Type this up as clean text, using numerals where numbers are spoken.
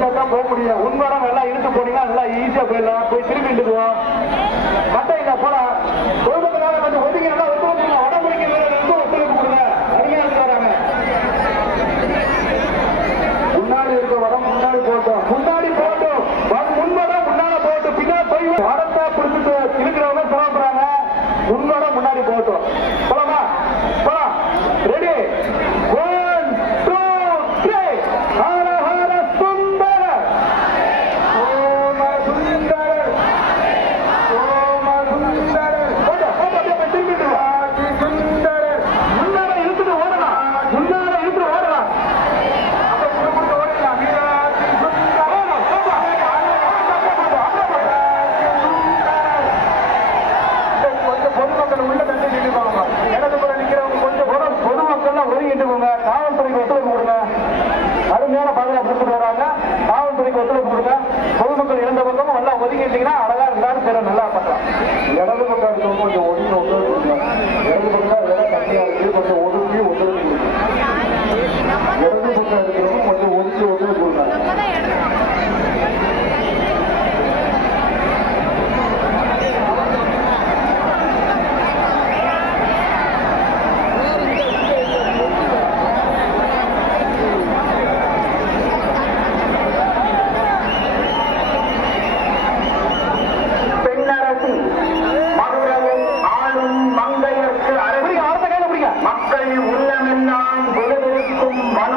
தான் போக முடியும். உண்மைதான் நல்லா இழுத்து போனீங்கன்னா நல்லா ஈஸியா போயிடலாம். போய் திரும்பி இழுக்குவோம். மட்டை இல்ல போல பொதுமக்களால கொஞ்சம் ஒதுங்கி நல்லா ஒத்துழைப்பு உடம்புக்கு ஒத்துழைப்பு கொடுங்க. அருமையா இருக்கு வராங்க. முன்னாடி இருக்க வரம் முன்னாடி போட்டோம். முன்னாடி போட்டோம். முன்வரம் முன்னால போட்டு பின்னாடி போய் வரத்தை பிடிச்சிட்டு இருக்கிறவங்க சிரமப்படுறாங்க. முன்வரம் முன்னாடி போட்டோம். போலாமா? போலாம். ரெடி? 1 2 3 ஹர ஹர சுந்தர ஓம சுந்தர ஓம சுந்தர போட்டோ போட்டோ அப்படியே திரும்பிட்டு வா. சுந்தர முன்னால இழுத்துட்டு ஓடலாம். முன்னால இழுத்துட்டு ஓடலாம். அப்ப முன்னாடி ஓடலாம். வீராதி சுந்தர கொஞ்சம் பொதுமக்கள் உள்ள தண்ணி நின்றுவாங்க. இடது புற நிற்கிறவங்க கொஞ்சம் பொதுமக்கள்லாம் ஒதுங்கிட்டு போங்க. காவல்துறைக்கு ஒத்துழைப்பு கொடுங்க. அருமையான பாதுகாப்பு கொடுத்துட்டு வராங்க. காவல்துறைக்கு ஒத்துழைப்பு கொடுங்க. பொதுமக்கள் இரண்டு பக்கமும் நல்லா ஒதுங்கிட்டீங்கன்னா அழகா இருந்தாலும் சரி நல்லா பண்ணலாம். இடது பக்கம் இருக்கவங்க கொஞ்சம் ஒதுங்கி ஒத்துழைப்பு கொடுங்க. இடது பக்கம் இதெல்லாம் தண்ணியா இருக்கு. கொஞ்சம் ஒதுங்கி ஒத்துழைப்பு கொடுங்க. இடது பக்கம் இருக்கிறவங்க கொஞ்சம் ஒதுங்கி ஒத்துழைப்பு கொடுங்க. மக்கள் உள்ளமெல்லாம் விழுவிருக்கும் மன